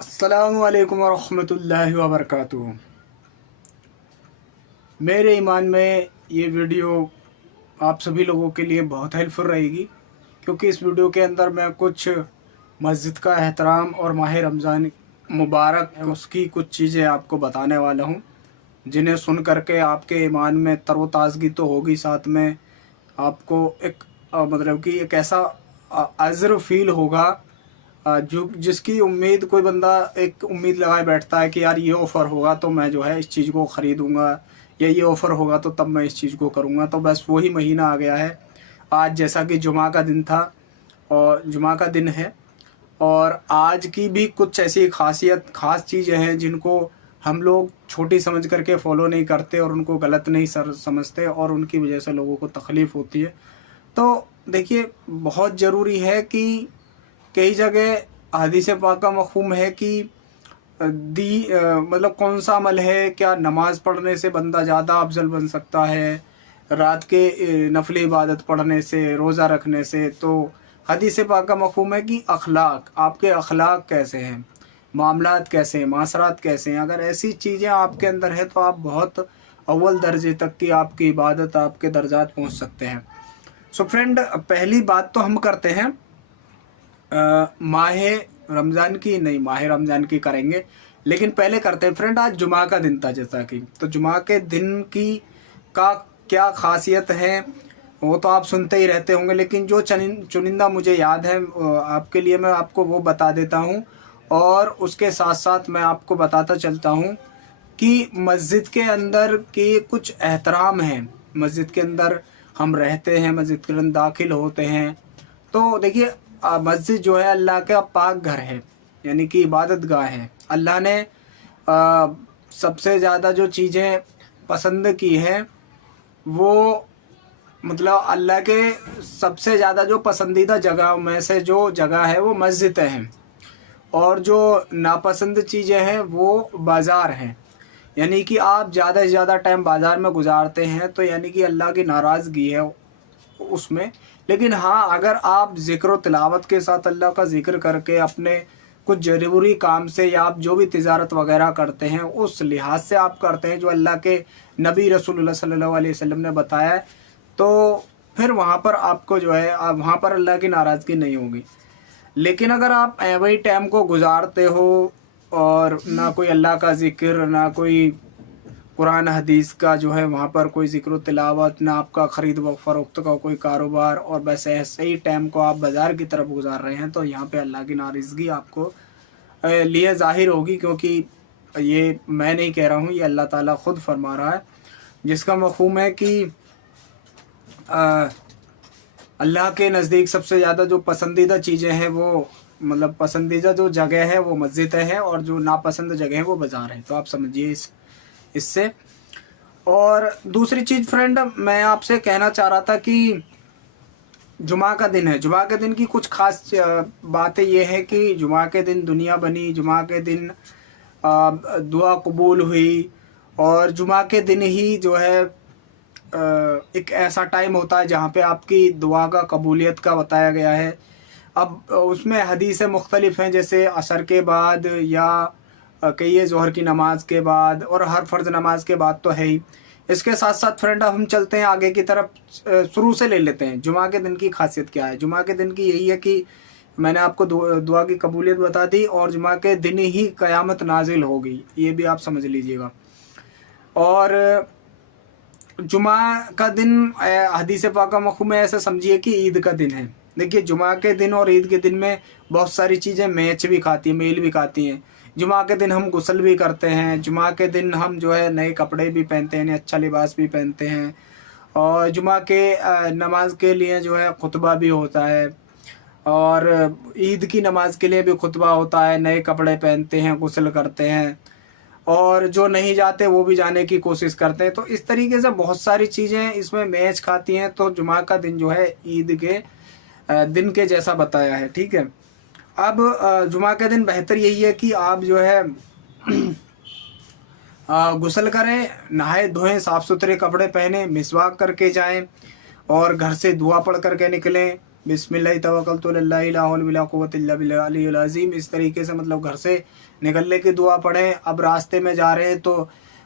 अस्सलामु अलैकुम वरहमतुल्लाहि वबरकातुहू। मेरे ईमान में ये वीडियो आप सभी लोगों के लिए बहुत हेल्पफुल रहेगी, क्योंकि इस वीडियो के अंदर मैं कुछ मस्जिद का एहतराम और माह रमज़ान मुबारक है उसकी कुछ चीज़ें आपको बताने वाला हूँ, जिन्हें सुन करके आपके ईमान में तरोताज़गी तो होगी, साथ में आपको एक मतलब कि एक ऐसा अज़्र फील होगा जो जिसकी उम्मीद कोई बंदा एक उम्मीद लगाए बैठता है कि यार ये ऑफ़र होगा तो मैं जो है इस चीज़ को ख़रीदूँगा, या ये ऑफ़र होगा तो तब मैं इस चीज़ को करूँगा। तो बस वही महीना आ गया है आज, जैसा कि जुमा का दिन था और जुमा का दिन है। और आज की भी कुछ ऐसी ख़ास चीज़ें हैं जिनको हम लोग छोटी समझ करके फ़ॉलो नहीं करते और उनको गलत नहीं समझते, और उनकी वजह से लोगों को तकलीफ़ होती है। तो देखिए, बहुत ज़रूरी है कि कई जगह हदीस पाक का मफ़हूम है कि मतलब कौन सा अमल है, क्या नमाज़ पढ़ने से बंदा ज़्यादा अफजल बन सकता है, रात के नफली इबादत पढ़ने से, रोज़ा रखने से। तो हदीस पाक का मफ़हूम है कि अखलाक, आपके अखलाक कैसे हैं, मामलात कैसे हैं, मासरात कैसे हैं। अगर ऐसी चीज़ें आपके अंदर है तो आप बहुत अव्वल दर्जे तक की आपकी इबादत, आपके दर्जात पहुँच सकते हैं। सो फ्रेंड, पहली बात तो हम करते हैं माह रमज़ान की, नहीं माह रमज़ान की करेंगे, लेकिन पहले करते हैं फ्रेंड, आज जुमा का दिन था जैसा कि, तो जुमा के दिन की का क्या ख़ासियत है वो तो आप सुनते ही रहते होंगे, लेकिन जो चुनिंदा मुझे याद है आपके लिए मैं आपको वो बता देता हूँ। और उसके साथ साथ मैं आपको बताता चलता हूँ कि मस्जिद के अंदर के कुछ एहतराम हैं। मस्जिद के अंदर हम रहते हैं, मस्जिद के अंदर दाखिल होते हैं, तो देखिए मस्जिद जो है अल्लाह का पाक घर है, यानी कि इबादत गाह है। अल्लाह ने सबसे ज़्यादा जो चीज़ें पसंद की हैं वो, मतलब अल्लाह के सबसे ज़्यादा जो पसंदीदा जगह में से जो जगह है वो मस्जिद हैं, और जो नापसंद चीज़ें हैं वो बाज़ार हैं। यानी कि आप ज़्यादा से ज़्यादा टाइम बाज़ार में गुजारते हैं तो यानी कि अल्लाह की नाराज़गी है उसमें। लेकिन हाँ, अगर आप ज़िक्र व तिलावत के साथ अल्लाह का ज़िक्र करके अपने कुछ ज़रूरी काम से, या आप जो भी तिजारत वगैरह करते हैं उस लिहाज से आप करते हैं जो अल्लाह के नबी रसूलुल्लाह सल्लल्लाहु अलैहि वसल्लम ने बताया है, तो फिर वहाँ पर आपको जो है वहाँ पर अल्लाह की नाराज़गी नहीं होगी। लेकिन अगर आप वही टाइम को गुजारते हो और ना कोई अल्लाह का ज़िक्र, ना कोई कुरान हदीस का जो है वहाँ पर कोई ज़िक्र तिलावत, ना आपका ख़रीद व फ़रोख्त का कोई कारोबार, और बस ऐसे ही टाइम को आप बाज़ार की तरफ गुजार रहे हैं, तो यहाँ पे अल्लाह की नाराज़गी आपको लिए ज़ाहिर होगी। क्योंकि ये मैं नहीं कह रहा हूँ, ये अल्लाह ताला ख़ुद फरमा रहा है, जिसका मफ़हूम है कि अल्लाह के नज़दीक सबसे ज़्यादा जो पसंदीदा चीज़ें हैं वो, मतलब पसंदीदा जो जगह है वो मस्जिद है, और जो नापसंद जगह है वो बाज़ार है। तो आप समझिए इससे। और दूसरी चीज़ फ्रेंड, मैं आपसे कहना चाह रहा था कि जुमा का दिन है, जुमा के दिन की कुछ ख़ास बातें ये हैं कि जुमा के दिन दुनिया बनी, जुमा के दिन दुआ कबूल हुई, और जुमा के दिन ही जो है एक ऐसा टाइम होता है जहाँ पे आपकी दुआ का कबूलियत का बताया गया है। अब उसमें हदीसें मुख्तलिफ़ हैं, जैसे असर के बाद, या कहिए ज़ोहर की नमाज के बाद, और हर फ़र्ज़ नमाज के बाद तो है ही। इसके साथ साथ फ्रेंड हम चलते हैं आगे की तरफ, शुरू से ले लेते हैं। जुमा के दिन की खासियत क्या है? जुमा के दिन की यही है कि मैंने आपको दुआ की कबूलियत बता दी, और जुमा के दिन ही क़यामत नाजिल होगी, ये भी आप समझ लीजिएगा। और जुमा का दिन हदीस पाक का मफ़हूम है, ऐसा समझिए कि ईद का दिन है। देखिए, जुमा के दिन और ईद के दिन में बहुत सारी चीज़ें मैच भी खाती हैं, मेल भी खाती हैं। जुमा के दिन हम गुस्ल भी करते हैं, जुमा के दिन हम जो है नए कपड़े भी पहनते हैं, अच्छा लिबास भी पहनते हैं, और जुमा के नमाज के लिए जो है खुतबा भी होता है, और ईद की नमाज के लिए भी खुतबा होता है, नए कपड़े पहनते हैं, गुस्ल करते हैं, और जो नहीं जाते वो भी जाने की कोशिश करते हैं। तो इस तरीके से बहुत सारी चीज़ें इसमें मैच खाती हैं। तो जुमा का दिन जो है ईद के दिन के जैसा बताया है, ठीक है। अब जुमा के दिन बेहतर यही है कि आप जो है गुस्ल करें, नहाए धोएं, साफ़ सुथरे कपड़े पहने, मिसवाक करके जाएं, और घर से दुआ पढ़ करके निकलें, बिस्मिल्लाह तवक्कलतु अल्लाह ला हौला वला कुव्वता इल्ला बिल्लाह अलियुल अज़ीम। इस तरीके से मतलब घर से निकलने की दुआ पढ़ें। अब रास्ते में जा रहे हैं तो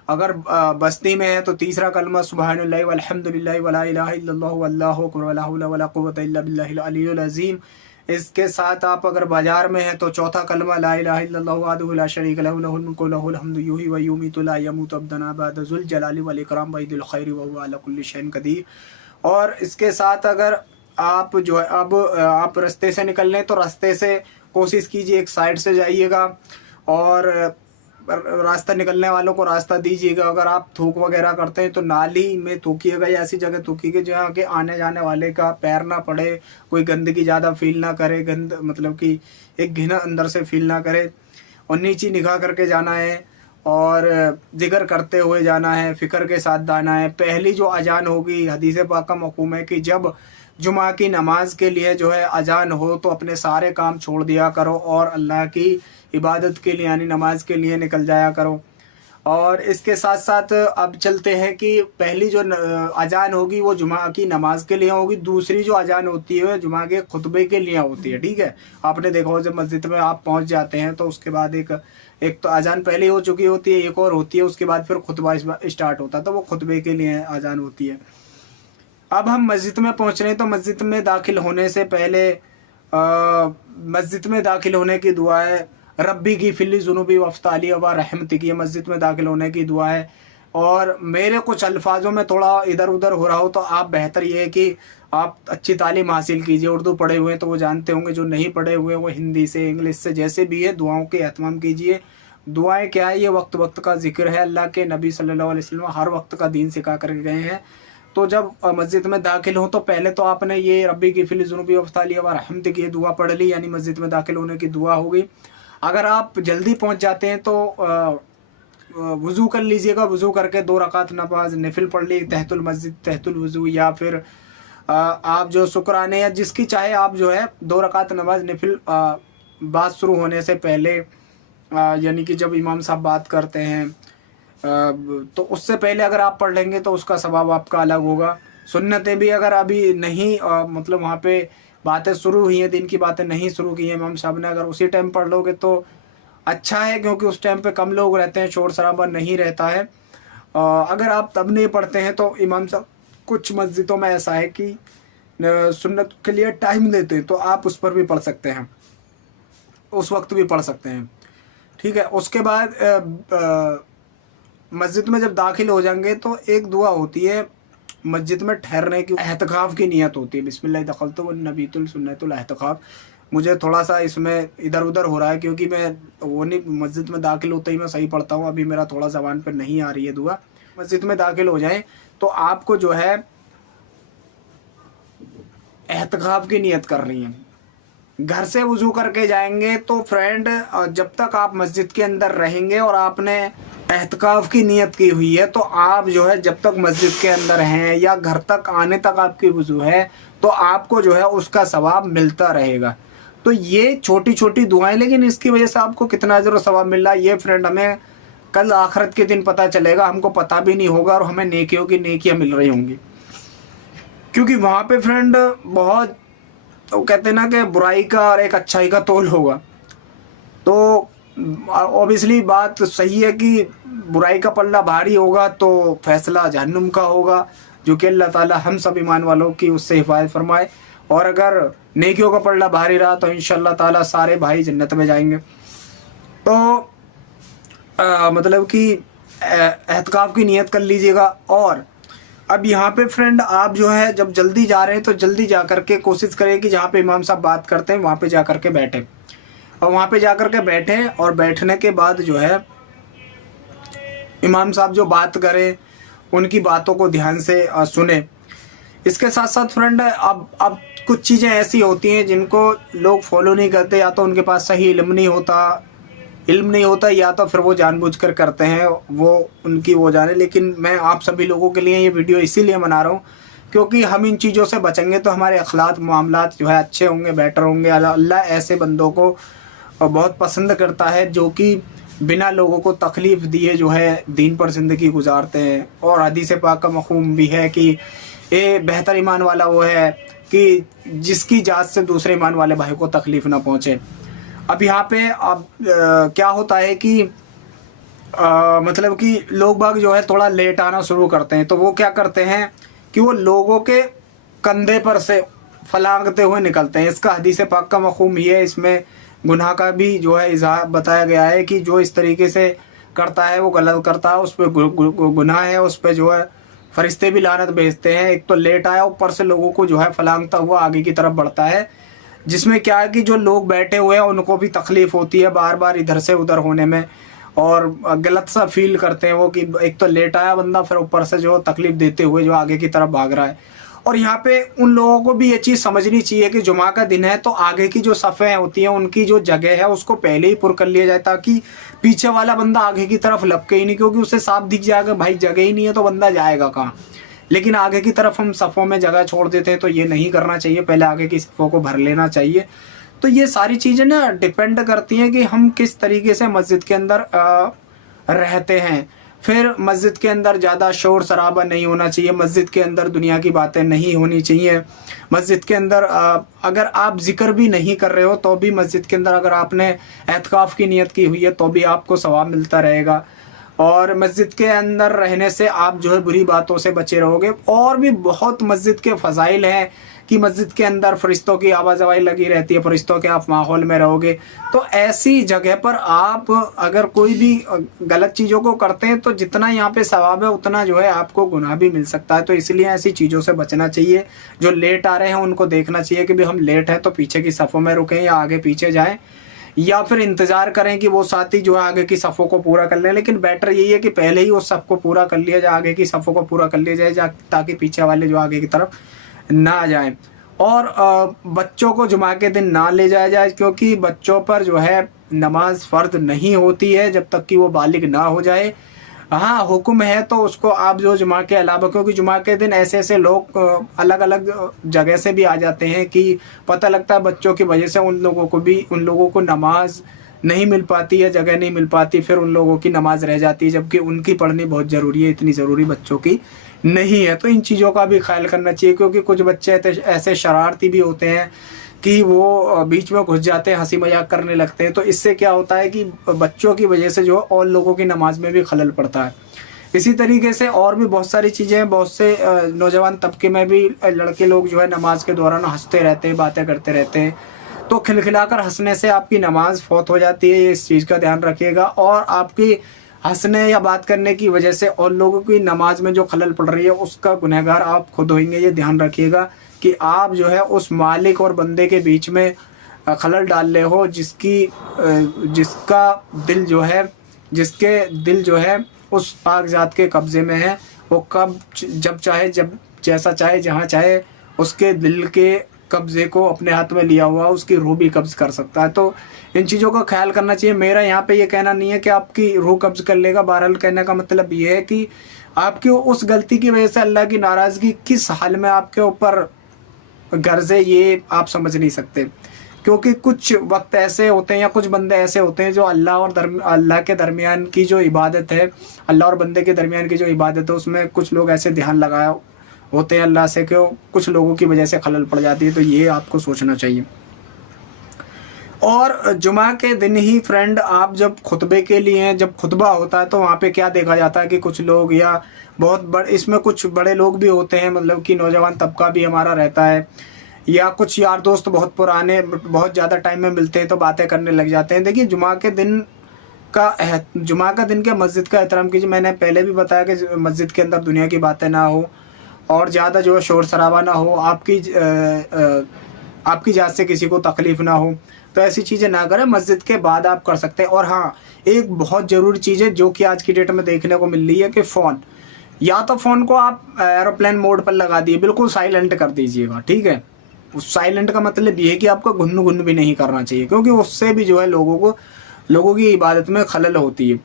अगर बस्ती में है तो तीसरा कलमा सुबहानल्लाहि वल्हम्दुलिल्लाहि वला इलाहा इल्लल्लाहु वल्लाहु अकबर वला हौला वला कुव्वता इल्ला बिल्लाहिल अलियुल अज़ीम। इसके साथ आप अगर बाजार में हैं तो चौथा कलमा ला इलाहा इल्लल्लाहु वहदहु ला शरीका लहु लहुल मुल्कु वलहुल हम्दु युहयी व युमीतु ला यमूतु अबदन बअद ज़ुल जलाली वल इकराम वहिदिल खैरि व हुवा अला कुल्लि शैइन क़दीर। और इसके साथ अगर आप जो है अब आप रास्ते से निकल लें तो रास्ते से कोशिश कीजिए एक साइड से जाइएगा और रास्ता निकलने वालों को रास्ता दीजिएगा। अगर आप थूक वगैरह करते हैं तो नाली में थूकिएगा या ऐसी जगह थूकिएगा जहाँ के आने जाने वाले का पैर ना पड़े, कोई गंदगी ज़्यादा फील ना करे, गंद मतलब कि एक घिन अंदर से फील ना करे। और नीची निगाह करके जाना है और जिक्र करते हुए जाना है, फ़िक्र के साथ जाना है। पहली जो अजान होगी, हदीस पाक का मफ़हूम है कि जब जुमा की नमाज के लिए जो है अजान हो तो अपने सारे काम छोड़ दिया करो और अल्लाह की इबादत के लिए यानी नमाज के लिए निकल जाया करो। और इसके साथ साथ अब चलते हैं कि पहली जो अजान होगी वो जुमा की नमाज के लिए होगी, दूसरी जो अजान होती है जुमा के खुतबे के लिए होती है। ठीक है, आपने देखा हो जब मस्जिद में आप पहुंच जाते हैं तो उसके बाद एक तो अजान पहले हो चुकी होती है, एक और होती है, उसके बाद फिर खुतबा स्टार्ट होता है तो वो खुतबे के लिए अजान होती है। अब हम मस्जिद में पहुंच रहे हैं तो मस्जिद में दाखिल होने से पहले मस्जिद में दाखिल होने की दुआ है रब्बी की फिल्ली जुनूबी वफ़्ताली व रहमती की, मस्जिद में दाखिल होने की दुआ है। और मेरे कुछ अल्फाजों में थोड़ा इधर उधर हो रहा हो तो आप बेहतर ये है कि आप अच्छी तालीम हासिल कीजिए। उर्दू पढ़े हुए हैं तो वो जानते होंगे, जो नहीं पढ़े हुए वो हिंदी से इंग्लिश से जैसे भी है दुआओं के एहतमाम कीजिए। दुआएं क्या है, ये वक्त वक्त का जिक्र है। अल्लाह के नबी सल्लल्लाहु अलैहि वसल्लम हर वक्त का दीन सिखा कर गए हैं। तो जब मस्जिद में दाखिल हो तो पहले तो आपने ये रब्बी की फिल जुनूबी वफ़्ताली व रहमती की दुआ पढ़ ली, यानी मस्जिद में दाखिल होने की दुआ होगी। अगर आप जल्दी पहुंच जाते हैं तो वज़ू कर लीजिएगा, वज़ू करके 2 रकात नमाज नफिल पढ़ ली तहतुल मस्जिद तहतुल वज़ू, या फिर आप जो शुक्राने या जिसकी चाहे आप जो है 2 रकात नमाज नफिल बात शुरू होने से पहले यानी कि जब इमाम साहब बात करते हैं तो उससे पहले अगर आप पढ़ लेंगे तो उसका सवाब आपका अलग होगा। सुन्नतें भी अगर अभी नहीं मतलब वहाँ पे बातें शुरू हुई हैं, दिन की बातें नहीं शुरू की हैं इमाम साहब ने, अगर उसी टाइम पढ़ लोगे तो अच्छा है, क्योंकि उस टाइम पे कम लोग रहते हैं, शोर शराबा नहीं रहता है। अगर आप तब नहीं पढ़ते हैं तो इमाम साहब कुछ मस्जिदों में ऐसा है कि सुन्नत के लिए टाइम देते हैं तो आप उस पर भी पढ़ सकते हैं, उस वक्त भी पढ़ सकते हैं। ठीक है, उसके बाद मस्जिद में जब दाखिल हो जाएंगे तो एक दुआ होती है मस्जिद में ठहरने की, एहतिकाफ की नियत होती है। बिस्मिल्लाह दखलतु व नबीतुल सुन्नतुल एहतिकाफ। मुझे थोड़ा सा इसमें इधर उधर हो रहा है क्योंकि मैं वो नहीं मस्जिद में दाखिल होते ही मैं सही पढ़ता हूँ, अभी मेरा थोड़ा ज़बान पर नहीं आ रही है दुआ। मस्जिद में दाखिल हो जाएं तो आपको जो है एहतिकाफ की नियत कर रही है। घर से वज़ू करके जाएंगे तो फ्रेंड जब तक आप मस्जिद के अंदर रहेंगे और आपने एहतिकाफ की नियत की हुई है तो आप जो है जब तक मस्जिद के अंदर हैं या घर तक आने तक आपकी वज़ू है तो आपको जो है उसका सवाब मिलता रहेगा। तो ये छोटी छोटी दुआएं, लेकिन इसकी वजह से आपको कितना अजर और सवाब मिल रहा है ये फ्रेंड हमें कल आखिरत के दिन पता चलेगा, हमको पता भी नहीं होगा और हमें नेकियों की नेकियां मिल रही होंगी। क्योंकि वहाँ पे फ्रेंड बहुत तो कहते हैं ना कि बुराई का और एक अच्छाई का तोल होगा। तो ऑब्वियसली बात सही है कि बुराई का पल्ला भारी होगा तो फैसला जहन्नुम का होगा, जो कि अल्लाह ताला हम सब ईमान वालों की उससे हिफाजत फरमाए। और अगर नेकियों का पल्ला भारी रहा तो इंशाअल्लाह ताला सारे भाई जन्नत में जाएंगे। तो मतलब कि एहतिकाफ की नियत कर लीजिएगा। और अब यहाँ पे फ्रेंड आप जो है जब जल्दी जा रहे हैं तो जल्दी जा कर के कोशिश करें कि जहाँ पे इमाम साहब बात करते हैं वहाँ पे जा कर के बैठें, और वहाँ पे जा कर के बैठें और बैठने के बाद जो है इमाम साहब जो बात करें उनकी बातों को ध्यान से सुने। इसके साथ साथ फ्रेंड अब कुछ चीज़ें ऐसी होती हैं जिनको लोग फॉलो नहीं करते, या तो उनके पास सही इल्म नहीं होता या तो फिर वो जानबूझकर करते हैं, वो उनकी वो जाने। लेकिन मैं आप सभी लोगों के लिए ये वीडियो इसीलिए बना रहा हूँ क्योंकि हम इन चीज़ों से बचेंगे तो हमारे अखलाक मामलात जो है अच्छे होंगे, बेटर होंगे। अल्लाह ऐसे बंदों को बहुत पसंद करता है जो कि बिना लोगों को तकलीफ़ दिए जो है दीन पर ज़िंदगी गुजारते हैं। और हदीस पाक का मफ़हूम भी है कि ये बेहतर ईमान वाला वो है कि जिसकी जात से दूसरे ईमान वाले भाई को तकलीफ ना पहुँचे। अब यहाँ पे अब क्या होता है कि मतलब कि लोग बाग जो है थोड़ा लेट आना शुरू करते हैं, तो वो क्या करते हैं कि वो लोगों के कंधे पर से फलांगते हुए निकलते हैं। इसका हदीस पाक का मफ़हूम ये है, इसमें गुनाह का भी जो है इज़हार बताया गया है कि जो इस तरीके से करता है वो गलत करता है, उस पर गुनाह है, उस पर जो है फरिश्ते भी लानत भेजते हैं। एक तो लेट आया, ऊपर से लोगों को जो है फलांगता हुआ आगे की तरफ बढ़ता है, जिसमें क्या है कि जो लोग बैठे हुए हैं उनको भी तकलीफ़ होती है बार बार इधर से उधर होने में, और गलत सा फील करते हैं वो कि एक तो लेट आया बंदा, फिर ऊपर से जो तकलीफ़ देते हुए जो आगे की तरफ भाग रहा है। और यहाँ पे उन लोगों को भी ये चीज़ समझनी चाहिए कि जुमा का दिन है तो आगे की जो सफ़ें होती हैं उनकी जो जगह है उसको पहले ही पुर कर लिया जाए, ताकि पीछे वाला बंदा आगे की तरफ लपके ही नहीं, क्योंकि उसे साफ दिख जाएगा भाई जगह ही नहीं है तो बंदा जाएगा कहाँ। लेकिन आगे की तरफ हम सफ़ों में जगह छोड़ देते हैं, तो ये नहीं करना चाहिए, पहले आगे की सफ़ों को भर लेना चाहिए। तो ये सारी चीज़ें ना डिपेंड करती हैं कि हम किस तरीके से मस्जिद के अंदर रहते हैं। फिर मस्जिद के अंदर ज़्यादा शोर शराबा नहीं होना चाहिए, मस्जिद के अंदर दुनिया की बातें नहीं होनी चाहिए। मस्जिद के अंदर अगर आप जिक्र भी नहीं कर रहे हो तो भी मस्जिद के अंदर अगर आपने एतकाफ़ की नियत की हुई है तो भी आपको सवाब मिलता रहेगा। और मस्जिद के अंदर रहने से आप जो है बुरी बातों से बचे रहोगे। और भी बहुत मस्जिद के फ़ज़ाइल हैं कि मस्जिद के अंदर फ़रिश्तों की आवाज़ लगी रहती है, फ़रिश्तों के आप माहौल में रहोगे। तो ऐसी जगह पर आप अगर कोई भी गलत चीज़ों को करते हैं तो जितना यहाँ पे सवाब है उतना जो है आपको गुनाह भी मिल सकता है। तो इसलिए ऐसी चीज़ों से बचना चाहिए। जो लेट आ रहे हैं उनको देखना चाहिए कि भाई हम लेट हैं तो पीछे की सफ़ों में रुकें या आगे पीछे जाएँ, या फिर इंतज़ार करें कि वो साथी जो है आगे की सफ़ों को पूरा कर लें। लेकिन बेटर यही है कि पहले ही उस सब को पूरा कर लिया जाए, आगे की सफ़ों को पूरा कर लिया जाए, ताकि पीछे वाले जो आगे की तरफ ना जाएं। और बच्चों को जुमा के दिन ना ले जाया जाए, क्योंकि बच्चों पर जो है नमाज फ़र्द नहीं होती है जब तक कि वो बालिग ना हो जाए। हाँ, हुक्म है तो उसको आप जो जुमा के अलावा, क्योंकि जुमा के दिन ऐसे ऐसे लोग अलग अलग जगह से भी आ जाते हैं कि पता लगता है बच्चों की वजह से उन लोगों को नमाज नहीं मिल पाती है, जगह नहीं मिल पाती, फिर उन लोगों की नमाज रह जाती है, जबकि उनकी पढ़नी बहुत ज़रूरी है, इतनी ज़रूरी बच्चों की नहीं है। तो इन चीज़ों का भी ख्याल करना चाहिए, क्योंकि कुछ बच्चे ऐसे शरारती भी होते हैं कि वो बीच में घुस जाते हैं, हंसी मजाक करने लगते हैं। तो इससे क्या होता है कि बच्चों की वजह से जो और लोगों की नमाज में भी खलल पड़ता है। इसी तरीके से और भी बहुत सारी चीज़ें हैं। बहुत से नौजवान तबके में भी लड़के लोग जो है नमाज के दौरान हंसते रहते हैं, बातें करते रहते हैं, तो खिलखिलाकर हंसने से आपकी नमाज फौत हो जाती है। इस चीज़ का ध्यान रखिएगा। और आपकी हंसने या बात करने की वजह से और लोगों की नमाज में जो खलल पड़ रही है उसका गुनहगार आप खुद होंगे। ये ध्यान रखिएगा कि आप जो है उस मालिक और बंदे के बीच में खलल डाल रहे हो, जिसके दिल जो है उस पाक ज़ात के कब्ज़े में है। वो कब जब चाहे, जब जैसा चाहे, जहाँ चाहे उसके दिल के कब्ज़े को अपने हाथ में लिया हुआ उसकी रूह भी कब्ज़ कर सकता है। तो इन चीज़ों का ख्याल करना चाहिए। मेरा यहाँ पे ये कहना नहीं है कि आपकी रूह कब्ज़ कर लेगा। बहरहाल कहने का मतलब ये है कि आपकी उस गलती की वजह से अल्लाह की नाराज़गी किस हाल में आपके ऊपर गर्ज़े, ये आप समझ नहीं सकते। क्योंकि कुछ वक्त ऐसे होते हैं या कुछ बंदे ऐसे होते हैं जो अल्लाह के दरमियान की जो इबादत है, अल्लाह और बंदे के दरमियान की जो इबादत है, उसमें कुछ लोग ऐसे ध्यान लगाए होते हैं अल्लाह से कि कुछ लोगों की वजह से खलल पड़ जाती है। तो ये आपको सोचना चाहिए। और जुमा के दिन ही फ्रेंड, आप जब खुतबे के लिए, जब खुतबा होता है तो वहाँ पे क्या देखा जाता है कि कुछ लोग या इसमें कुछ बड़े लोग भी होते हैं, मतलब कि नौजवान तबका भी हमारा रहता है, या कुछ यार दोस्त बहुत पुराने बहुत ज़्यादा टाइम में मिलते हैं तो बातें करने लग जाते हैं। देखिए, जुमा के दिन के मस्जिद का एहतराम कीजिए। मैंने पहले भी बताया कि मस्जिद के अंदर दुनिया की बातें ना हो और ज़्यादा जो है शोर शराबा ना हो, आपकी जात से किसी को तकलीफ़ ना हो, तो ऐसी चीज़ें ना करें। मस्जिद के बाद आप कर सकते हैं। और हाँ, एक बहुत ज़रूरी चीज़ है जो कि आज की डेट में देखने को मिल रही है कि फ़ोन, या तो फ़ोन को आप एरोप्लेन मोड पर लगा दिए, बिल्कुल साइलेंट कर दीजिएगा, ठीक है। उस साइलेंट का मतलब ये है कि आपको घुन भी नहीं करना चाहिए, क्योंकि उससे भी जो है लोगों की इबादत में खलल होती है।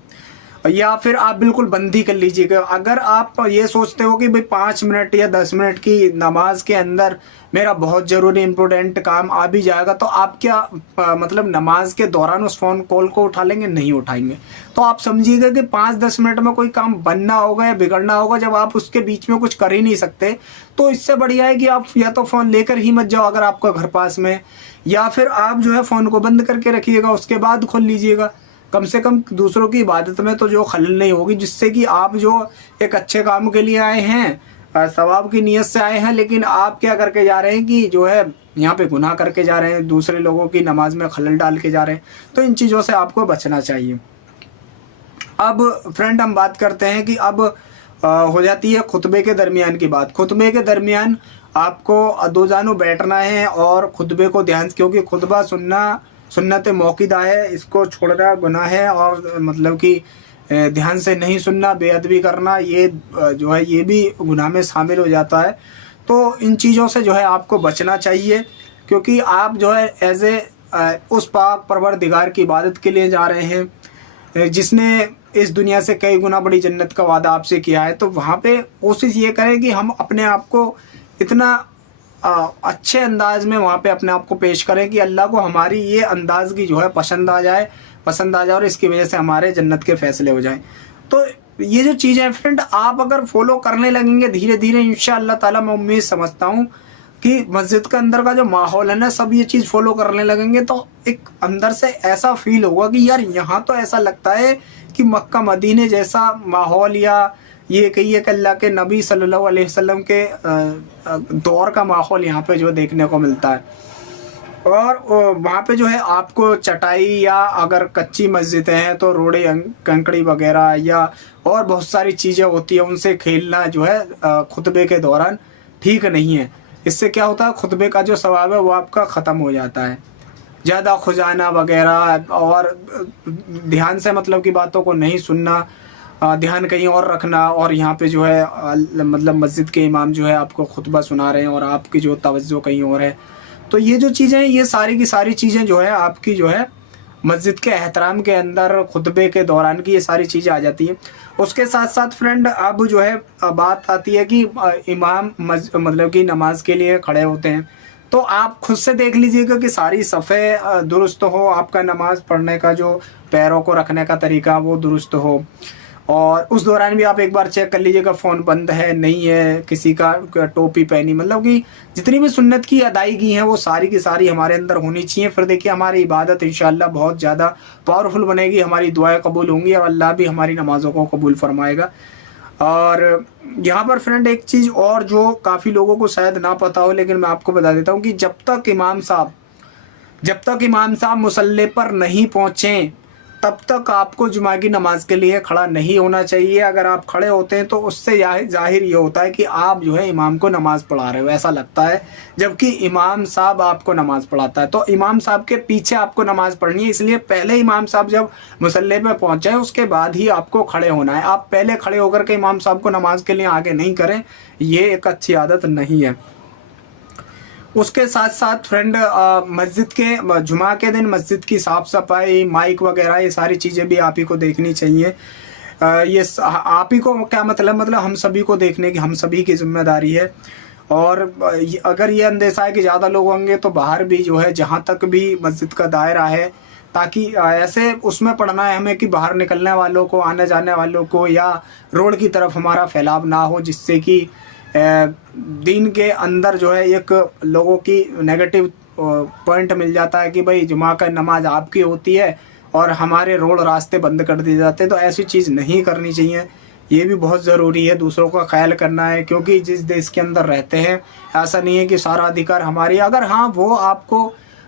या फिर आप बिल्कुल बंद ही कर लीजिएगा। अगर आप ये सोचते हो कि भाई 5 मिनट या 10 मिनट की नमाज के अंदर मेरा बहुत ज़रूरी इंपॉर्टेंट काम आ भी जाएगा, तो आप क्या मतलब नमाज के दौरान उस फ़ोन कॉल को उठा लेंगे? नहीं उठाएंगे। तो आप समझिएगा कि 5-10 मिनट में कोई काम बनना होगा या बिगड़ना होगा, जब आप उसके बीच में कुछ कर ही नहीं सकते, तो इससे बढ़िया है कि आप या तो फ़ोन लेकर ही मत जाओ अगर आपका घर पास में, या फिर आप जो है फ़ोन को बंद करके रखिएगा, उसके बाद खोल लीजिएगा। कम से कम दूसरों की इबादत में तो जो खलल नहीं होगी, जिससे कि आप जो एक अच्छे काम के लिए आए हैं, सवाब की नीयत से आए हैं, लेकिन आप क्या करके जा रहे हैं कि जो है यहाँ पे गुनाह करके जा रहे हैं, दूसरे लोगों की नमाज में खलल डाल के जा रहे हैं। तो इन चीज़ों से आपको बचना चाहिए। अब फ्रेंड हम बात करते हैं कि अब हो जाती है खुतबे के दरमियान की बात। खुतबे के दरमियान आपको दो जानों बैठना है और खुतबे को ध्यान, क्योंकि खुतबा सुनना सुन्नत मौक़िदा है, इसको छोड़ना गुनाह है, और मतलब कि ध्यान से नहीं सुनना, बेअदबी करना, ये जो है ये भी गुनाह में शामिल हो जाता है। तो इन चीज़ों से जो है आपको बचना चाहिए, क्योंकि आप जो है एज ए उस पाक परवरदिगार की इबादत के लिए जा रहे हैं जिसने इस दुनिया से कई गुना बड़ी जन्नत का वादा आपसे किया है। तो वहाँ पे कोशिश ये करें कि हम अपने आप को इतना अच्छे अंदाज में वहाँ पे अपने आप को पेश करें कि अल्लाह को हमारी ये अंदाज की जो है पसंद आ जाए और इसकी वजह से हमारे जन्नत के फैसले हो जाएं। तो ये जो चीज़ है फ्रेंड, आप अगर फॉलो करने लगेंगे धीरे धीरे, इंशाअल्लाह ताला मैं उम्मीद समझता हूँ कि मस्जिद के अंदर का जो माहौल है ना, सब ये चीज़ फॉलो करने लगेंगे, तो एक अंदर से ऐसा फील होगा कि यार यहाँ तो ऐसा लगता है कि मक्का मदीने जैसा माहौल, या ये कहिए कि अल्लाह के नबी सल्लल्लाहु अलैहि वसल्लम के दौर का माहौल यहाँ पे जो देखने को मिलता है। और वहाँ पे जो है आपको चटाई, या अगर कच्ची मस्जिदें हैं तो रोड़े कंकड़ी वगैरह या और बहुत सारी चीज़ें होती है, उनसे खेलना जो है खुतबे के दौरान ठीक नहीं है। इससे क्या होता है, खुतबे का जो सवाब है वो आपका ख़त्म हो जाता है। ज़्यादा खुजाना वगैरह और ध्यान से मतलब की बातों को नहीं सुनना, ध्यान कहीं और रखना, और यहाँ पे जो है मतलब मस्जिद के इमाम जो है आपको खुतबा सुना रहे हैं और आपकी जो तवज्जो कहीं और है। तो ये जो चीज़ें हैं, ये सारी की सारी चीज़ें जो है आपकी जो है मस्जिद के एहतराम के अंदर खुतबे के दौरान की ये सारी चीज़ें आ जाती हैं। उसके साथ साथ फ्रेंड अब जो है बात आती है कि इमाम मतलब कि नमाज के लिए खड़े होते हैं, तो आप खुद से देख लीजिएगा कि सारी सफ़े दुरुस्त हो, आपका नमाज पढ़ने का जो पैरों को रखने का तरीका वो दुरुस्त हो, और उस दौरान भी आप एक बार चेक कर लीजिएगा फ़ोन बंद है नहीं है, किसी का टोपी पहनी, मतलब कि जितनी भी सुन्नत की अदायगी हैं वो सारी की सारी हमारे अंदर होनी चाहिए। फिर देखिए हमारी इबादत इंशाअल्लाह बहुत ज़्यादा पावरफुल बनेगी, हमारी दुआएं कबूल होंगी और अल्लाह भी हमारी नमाज़ों को कबूल फरमाएगा। और यहाँ पर फ्रेंड एक चीज़ और जो काफ़ी लोगों को शायद ना पता हो, लेकिन मैं आपको बता देता हूँ कि जब तक इमाम साहब मुसल्ले पर नहीं पहुँचें तब तक आपको जुमा की नमाज के लिए खड़ा नहीं होना चाहिए। अगर आप खड़े होते हैं तो उससे जाहिर ये होता है कि आप जो है इमाम को नमाज पढ़ा रहे हो, ऐसा लगता है, जबकि इमाम साहब आपको नमाज पढ़ाता है। तो इमाम साहब के पीछे आपको नमाज पढ़नी है, इसलिए पहले इमाम साहब जब मुसल्ले पे पहुंचे उसके बाद ही आपको खड़े होना है। आप पहले खड़े होकर के इमाम साहब को नमाज के लिए आगे नहीं करें, ये एक अच्छी आदत नहीं है। उसके साथ साथ फ्रेंड मस्जिद के जुमा के दिन मस्जिद की साफ़ सफाई, माइक वगैरह, ये सारी चीज़ें भी आप ही को देखनी चाहिए। ये आप ही को क्या मतलब हम सभी को देखने की, हम सभी की जिम्मेदारी है। और अगर ये अंदेशा है कि ज़्यादा लोग होंगे तो बाहर भी जो है जहाँ तक भी मस्जिद का दायरा है, ताकि ऐसे उसमें पढ़ना है हमें कि बाहर निकलने वालों को, आने जाने वालों को या रोड की तरफ हमारा फैलाव ना हो, जिससे कि दीन के अंदर जो है एक लोगों की नेगेटिव पॉइंट मिल जाता है कि भाई जुमा का नमाज आपकी होती है और हमारे रोड रास्ते बंद कर दिए जाते हैं। तो ऐसी चीज़ नहीं करनी चाहिए, ये भी बहुत ज़रूरी है। दूसरों का ख्याल करना है, क्योंकि जिस देश के अंदर रहते हैं ऐसा नहीं है कि सारा अधिकार हमारी, अगर हाँ वो आपको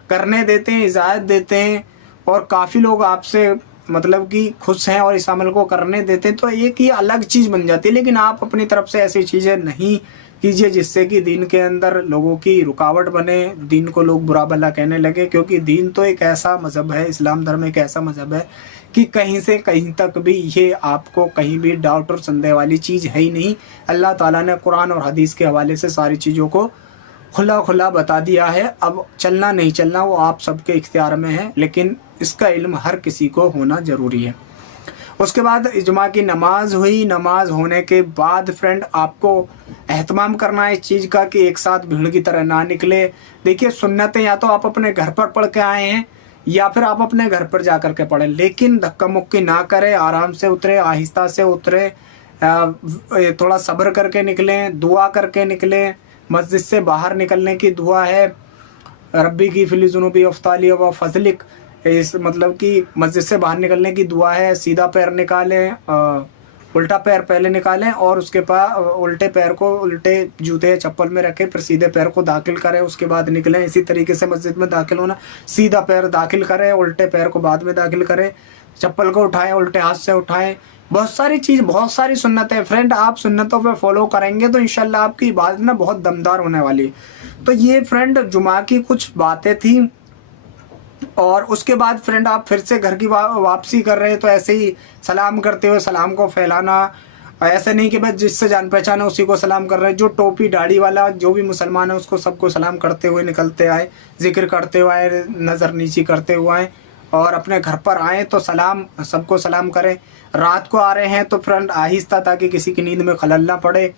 करने देते हैं, इजाज़त देते हैं और काफ़ी लोग आपसे मतलब कि खुश हैं और इस अमल को करने देते हैं, तो एक ये अलग चीज़ बन जाती है। लेकिन आप अपनी तरफ से ऐसी चीज़ें नहीं कीजिए जिससे कि दीन के अंदर लोगों की रुकावट बने, दीन को लोग बुरा भला कहने लगे। क्योंकि दीन तो एक ऐसा मज़हब है, इस्लाम धर्म एक ऐसा मज़हब है कि कहीं से कहीं तक भी ये आपको कहीं भी डाउट और संदेह वाली चीज़ है ही नहीं। अल्लाह ताला ने कुरान और हदीस के हवाले से सारी चीज़ों को खुला बता दिया है। अब चलना नहीं चलना वो आप सबके इख्तियार में है, लेकिन इसका इल्म हर किसी को होना ज़रूरी है। उसके बाद जुमा की नमाज हुई। नमाज होने के बाद फ्रेंड आपको एहतमाम करना है इस चीज़ का कि एक साथ भीड़ की तरह ना निकले। देखिए सुन्नतें या तो आप अपने घर पर पढ़ के आए हैं या फिर आप अपने घर पर जा कर के पढ़ें, लेकिन धक्का मुक्की ना करें, आराम से उतरे, आहिस्ता से उतरे, थोड़ा सब्र करके निकलें, दुआ करके निकलें। मस्जिद से बाहर निकलने की दुआ है रब्बी की फिली जुनूबी अफ्ताली व फजलिक, इस मतलब कि मस्जिद से बाहर निकलने की दुआ है। सीधा पैर निकालें, उल्टा पैर पहले निकालें और उसके बाद उल्टे पैर को उल्टे जूते चप्पल में रखें, फिर सीधे पैर को दाखिल करें, उसके बाद निकलें। इसी तरीके से मस्जिद में दाखिल होना, सीधा पैर दाखिल करें, उल्टे पैर को बाद में दाखिल करें, चप्पल को उठाएं, उल्टे हाथ से उठाएं। बहुत सारी सुन्नत है फ्रेंड। आप सुन्नतों पे फॉलो करेंगे तो इंशाल्लाह आपकी इबादत ना बहुत दमदार होने वाली। तो ये फ्रेंड जुमा की कुछ बातें थी। और उसके बाद फ्रेंड आप फिर से घर की वापसी कर रहे हैं तो ऐसे ही सलाम करते हुए सलाम को फैलाना। ऐसे नहीं कि बस जिससे जान पहचान है उसी को सलाम कर रहे हैं। जो टोपी दाढ़ी वाला जो भी मुसलमान है उसको सबको सलाम करते हुए निकलते आए, जिक्र करते हुए आए, नज़र नीची करते हुए आए। और अपने घर पर आए तो सलाम, सबको सलाम करें। रात को आ रहे हैं तो फ्रेंड आहिस्ता, ताकि किसी की नींद में खलल ना पड़े।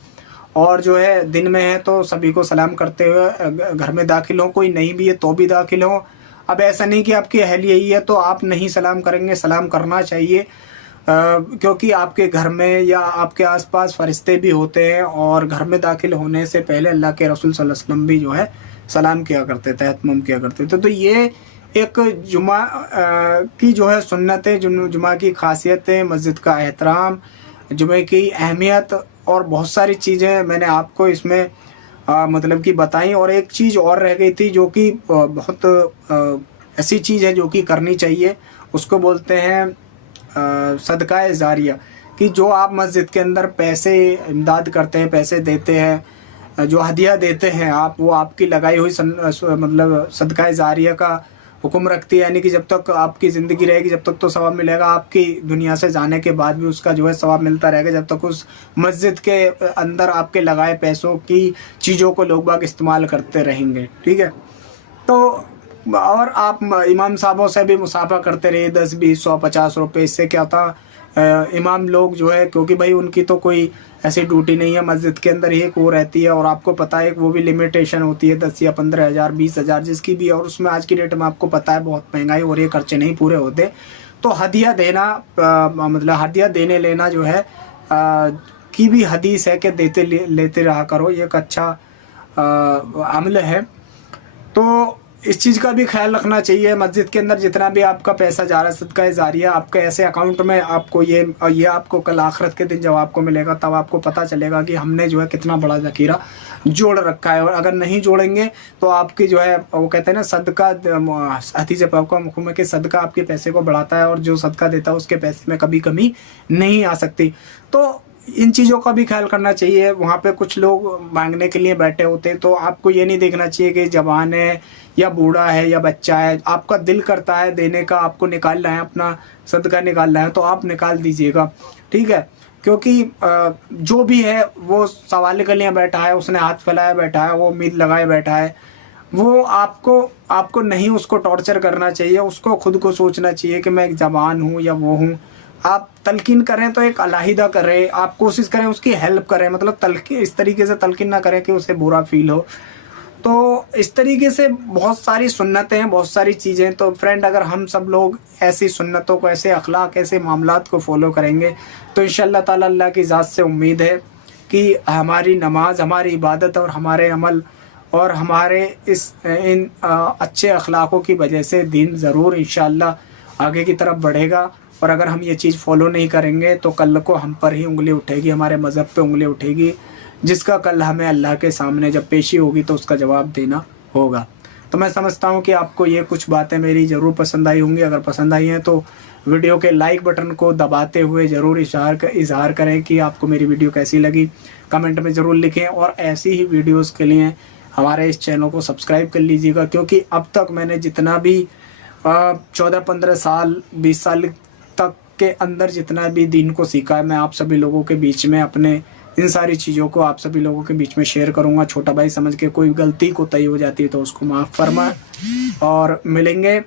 और जो है दिन में है तो सभी को सलाम करते हुए घर में दाखिल हो। कोई नहीं भी है तो भी दाखिल हो। अब ऐसा नहीं कि आपकी अहल यही है तो आप नहीं सलाम करेंगे, सलाम करना चाहिए, क्योंकि आपके घर में या आपके आसपास फरिश्ते भी होते हैं। और घर में दाखिल होने से पहले अल्लाह के रसूल सल्लल्लाहु अलैहि वसल्लम भी जो है सलाम किया करते थे, एहतमाम किया करते थे। तो ये एक जुमा की जो है सुन्नत है, जुमा की खासियत है, मस्जिद का एहतराम, जुमे की अहमियत और बहुत सारी चीज़ें मैंने आपको इसमें मतलब कि बताई। और एक चीज़ और रह गई थी जो कि बहुत ऐसी चीज़ है जो कि करनी चाहिए, उसको बोलते हैं सदका जारिया। कि जो आप मस्जिद के अंदर पैसे इमदाद करते हैं, पैसे देते हैं, जो हदिया देते हैं आप, वो आपकी लगाई हुई मतलब सदका जारिया का हुक्म रखती है। यानी कि जब तक आपकी ज़िंदगी रहेगी जब तक तो सवाब मिलेगा, आपकी दुनिया से जाने के बाद भी उसका जो है सवाब मिलता रहेगा, जब तक उस मस्जिद के अंदर आपके लगाए पैसों की चीज़ों को लोग बाग इस्तेमाल करते रहेंगे। ठीक है। तो और आप इमाम साहबों से भी मुसाफा करते रहिए, 10, 20, 100, 50 रुपये। इससे क्या था, इमाम लोग जो है, क्योंकि भाई उनकी तो कोई ऐसी ड्यूटी नहीं है, मस्जिद के अंदर ही एक वो रहती है। और आपको पता है वो भी लिमिटेशन होती है 10 या 15,000, 20,000 जिसकी भी। और उसमें आज की डेट में आपको पता है बहुत महंगाई और ये खर्चे नहीं पूरे होते। तो हदिया देना मतलब हदिया देने लेना जो है की भी हदीस है कि देते लेते रहा करो, ये एक अच्छा अमल है। तो इस चीज़ का भी ख्याल रखना चाहिए। मस्जिद के अंदर जितना भी आपका पैसा जा रहा है सदका जारिया, आपके ऐसे अकाउंट में आपको ये आपको कल आखिरत के दिन जब आपको मिलेगा तब आपको पता चलेगा कि हमने जो है कितना बड़ा ज़खीरा जोड़ रखा है। और अगर नहीं जोड़ेंगे तो आपकी जो है वो कहते हैं ना, सदका हदीस पाक का हुक्म है कि सदका आपके पैसे को बढ़ाता है और जो सदका देता है उसके पैसे में कभी कमी नहीं आ सकती। तो इन चीज़ों का भी ख्याल करना चाहिए। वहाँ पे कुछ लोग मांगने के लिए बैठे होते हैं तो आपको ये नहीं देखना चाहिए कि जवान है या बूढ़ा है या बच्चा है। आपका दिल करता है देने का, आपको निकालना है, अपना सदका निकालना है तो आप निकाल दीजिएगा। ठीक है। क्योंकि जो भी है वो सवाल के लिए बैठा है, उसने हाथ फैलाया बैठा है, वो उम्मीद लगाए बैठा है, वो आपको नहीं उसको टॉर्चर करना चाहिए। उसको खुद को सोचना चाहिए कि मैं एक जवान हूँ या वो हूँ। आप तलकीन करें तो एक अलहदा करें, आप कोशिश करें उसकी हेल्प करें, मतलब इस तरीके से तलकीन ना करें कि उसे बुरा फील हो। तो इस तरीके से बहुत सारी सुन्नतें हैं, बहुत सारी चीज़ें। तो फ्रेंड अगर हम सब लोग ऐसी सुन्नतों को, ऐसे अखलाक, ऐसे मामलात को फॉलो करेंगे तो इंशाअल्लाह ताला अल्लाह की ज़ात से उम्मीद है कि हमारी नमाज, हमारी इबादत और हमारे अमल और हमारे इन अच्छे अखलाकों की वजह से दीन ज़रूर इंशाअल्लाह आगे की तरफ बढ़ेगा। और अगर हम ये चीज़ फॉलो नहीं करेंगे तो कल को हम पर ही उंगली उठेगी, हमारे मज़हब पे उंगली उठेगी, जिसका कल हमें अल्लाह के सामने जब पेशी होगी तो उसका जवाब देना होगा। तो मैं समझता हूँ कि आपको ये कुछ बातें मेरी ज़रूर पसंद आई होंगी। अगर पसंद आई हैं तो वीडियो के लाइक बटन को दबाते हुए ज़रूर इज़हार करें कि आपको मेरी वीडियो कैसी लगी। कमेंट में ज़रूर लिखें और ऐसी ही वीडियोज़ के लिए हमारे इस चैनल को सब्सक्राइब कर लीजिएगा, क्योंकि अब तक मैंने जितना भी 14-15 साल 20 साल तक के अंदर जितना भी दीन को सीखा है, मैं आप सभी लोगों के बीच में अपने इन सारी चीज़ों को आप सभी लोगों के बीच में शेयर करूंगा। छोटा भाई समझ के, कोई गलती कोताही हो जाती है तो उसको माफ़ फरमा। और मिलेंगे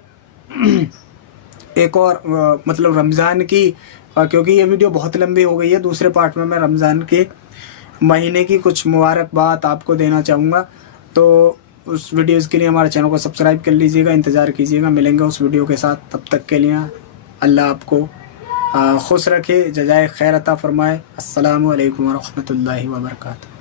एक और मतलब रमज़ान की, क्योंकि ये वीडियो बहुत लंबी हो गई है, दूसरे पार्ट में मैं रमज़ान के महीने की कुछ मुबारकबाद आपको देना चाहूँगा। तो उस वीडियोज़ के लिए हमारे चैनल को सब्सक्राइब कर लीजिएगा, इंतज़ार कीजिएगा, मिलेंगे उस वीडियो के साथ। तब तक के लिए अल्लाह आपको खुश रखे, जज़ाए खैर अता फ़रमाए। अस्सलामु अलैकुम व रहमतुल्लाहि व बरकातहू।